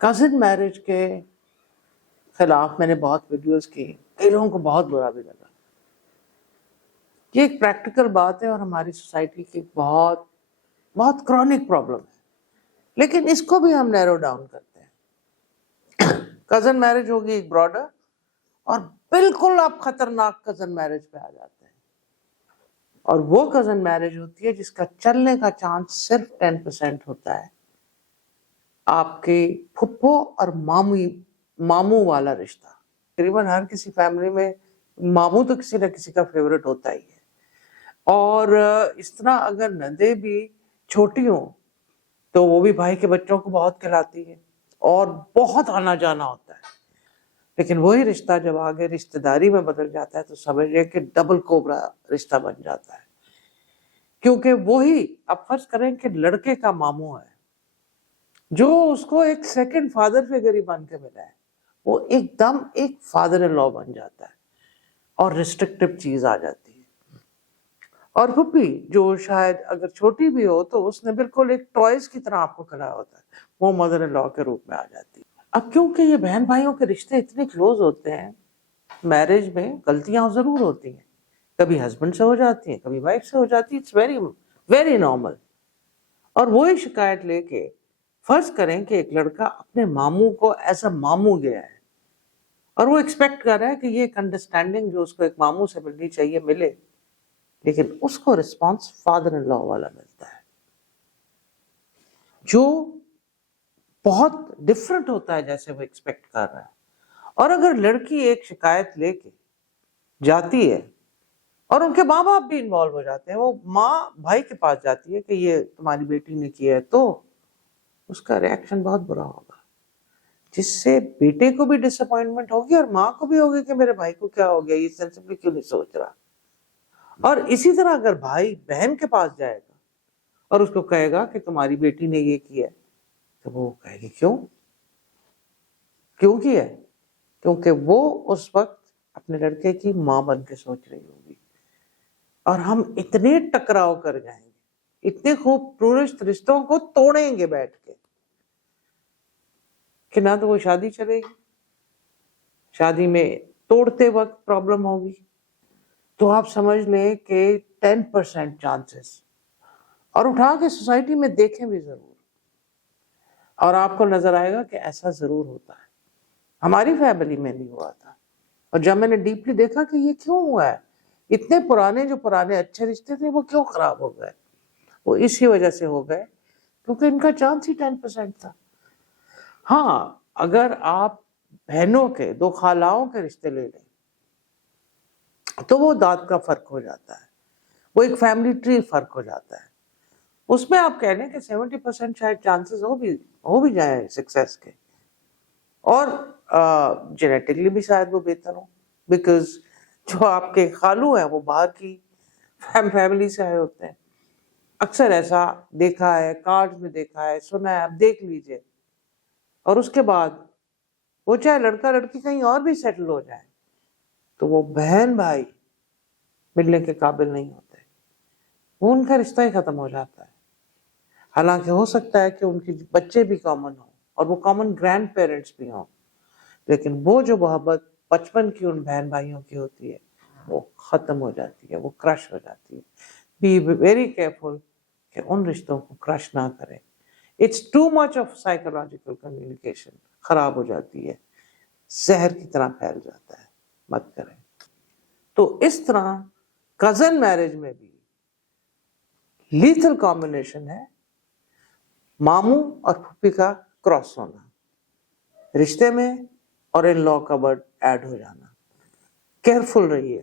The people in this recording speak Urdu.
کزن میرج کے خلاف میں نے بہت ویڈیوز کی، کئی لوگوں کو بہت برا بھی لگا. یہ ایک پریکٹیکل بات ہے اور ہماری سوسائٹی کی بہت بہت کرونک پرابلم ہے، لیکن اس کو بھی ہم نیرو ڈاؤن کرتے ہیں. کزن میرج ہوگی ایک براڈر، اور بالکل آپ خطرناک کزن میرج پہ آ جاتے ہیں. اور وہ کزن میرج ہوتی ہے جس کا چلنے کا چانس صرف 10% ہوتا ہے. آپ کے پھپھو اور ماموں والا رشتہ. تقریباً ہر کسی فیملی میں ماموں تو کسی نہ کسی کا فیورٹ ہوتا ہی ہے. اور اس طرح اگر نندیں بھی چھوٹی ہوں تو وہ بھی بھائی کے بچوں کو بہت کھلاتی ہے اور بہت آنا جانا ہوتا ہے. لیکن وہی رشتہ جب آگے رشتہ داری میں بدل جاتا ہے تو سمجھئے کہ ڈبل کوبرا رشتہ بن جاتا ہے. کیونکہ وہی آپ فرض کریں کہ لڑکے کا ماموں ہے جو اس کو ایک سیکنڈ فادر فگر ہی بن کے ملا ہے، وہ ایک دم ایک فادر ان لا بن جاتا ہے اور ریسٹرکٹیو چیز آ جاتی ہے. اور پھپھی جو شاید اگر چھوٹی بھی ہو تو اس نے بالکل ایک ٹوائز کی طرح آپ کو کھلایا ہوتا ہے، وہ مدر ان لا کے روپ میں آ جاتی ہے. اب کیونکہ یہ بہن بھائیوں کے رشتے اتنے کلوز ہوتے ہیں، میرج میں غلطیاں ضرور ہوتی ہیں، کبھی ہسبینڈ سے ہو جاتی ہیں، کبھی وائف سے ہو جاتی ہے. It's very very normal. اور وہی شکایت لے کے فرض کریں کہ ایک لڑکا اپنے ماموں کو ایز اے ماموں گیا ہے اور وہ ایکسپیکٹ کر رہا ہے کہ یہ ایک انڈرسٹینڈنگ جو اس کو ایک ماموں سے ملنی چاہیے ملے، لیکن اس کو رسپانس فادر ان لا والا ملتا ہے جو بہت ڈفرنٹ ہوتا ہے جیسے وہ ایکسپیکٹ کر رہا ہے. اور اگر لڑکی ایک شکایت لے کے جاتی ہے اور ان کے ماں باپ بھی انوالو ہو جاتے ہیں، وہ ماں بھائی کے پاس جاتی ہے کہ یہ تمہاری بیٹی نے کیا ہے، تو اس کا ریاکشن بہت برا ہوگا، جس سے بیٹے کو بھی ڈس اپوائنٹمنٹ ہوگی اور ماں کو بھی ہوگی کہ میرے بھائی کو کیا ہو گیا، یہ سینسبلی کیوں نہیں سوچ رہا. اور اسی طرح اگر بھائی بہن کے پاس جائے گا اور اس کو کہے گا کہ تمہاری بیٹی نے یہ کیا ہے، تو وہ کہے گی کیوں کیا ہے؟ کیونکہ وہ اس وقت اپنے لڑکے کی ماں بن کے سوچ رہی ہوگی. اور ہم اتنے ٹکراؤ کر جائیں گے، اتنے خوبصورت رشتوں کو توڑیں گے بیٹھ کے کہ نہ تو وہ شادی چلے گی، شادی میں توڑتے وقت پرابلم ہوگی. تو آپ سمجھ لیں کہ 10% چانسز، اور اٹھا کے سوسائٹی میں دیکھیں بھی ضرور، اور آپ کو نظر آئے گا کہ ایسا ضرور ہوتا ہے. ہماری فیملی میں بھی ہوا تھا، اور جب میں نے ڈیپلی دیکھا کہ یہ کیوں ہوا ہے، اتنے پرانے اچھے رشتے تھے وہ کیوں خراب ہو گئے، وہ اسی وجہ سے ہو گئے کیونکہ ان کا چانس ہی 10% تھا. ہاں اگر آپ بہنوں کے، دو خالاؤں کے رشتے لے لیں تو وہ دانت کا فرق ہو جاتا ہے، وہ ایک فیملی ٹری فرق ہو جاتا ہے. اس میں آپ کہہ لیں کہ 70% شاید چانسز ہو بھی جائیں سکسیس کے، اور جینیٹکلی بھی شاید وہ بہتر ہوں، بیکاز جو آپ کے خالو ہیں وہ باہر کی فیملی سے آئے ہوتے ہیں. اکثر ایسا دیکھا ہے، کارڈ میں دیکھا ہے، سنا ہے، آپ دیکھ لیجئے. اور اس کے بعد وہ چاہے لڑکا لڑکی کہیں اور بھی سیٹل ہو جائے تو وہ بہن بھائی ملنے کے قابل نہیں ہوتے، وہ ان کا رشتہ ہی ختم ہو جاتا ہے. حالانکہ ہو سکتا ہے کہ ان کے بچے بھی کامن ہوں اور وہ کامن گرینڈ پیرنٹس بھی ہوں، لیکن وہ جو محبت بچپن کی ان بہن بھائیوں کی ہوتی ہے وہ ختم ہو جاتی ہے، وہ کرش ہو جاتی ہے. بی ویری کیئرفل کہ ان رشتوں کو کرش نہ کریں. It's too much of psychological communication, خراب ہو جاتی ہے، زہر کی طرح پھیل جاتا ہے، مت کریں. تو اس طرح کزن میرج میں بھی لیتھل کمبینیشن ہے ماموں اور پھوپھی کا کراس ہونا رشتے میں، اور ان لا کا ورڈ ایڈ ہو جانا. کیئرفل رہیے.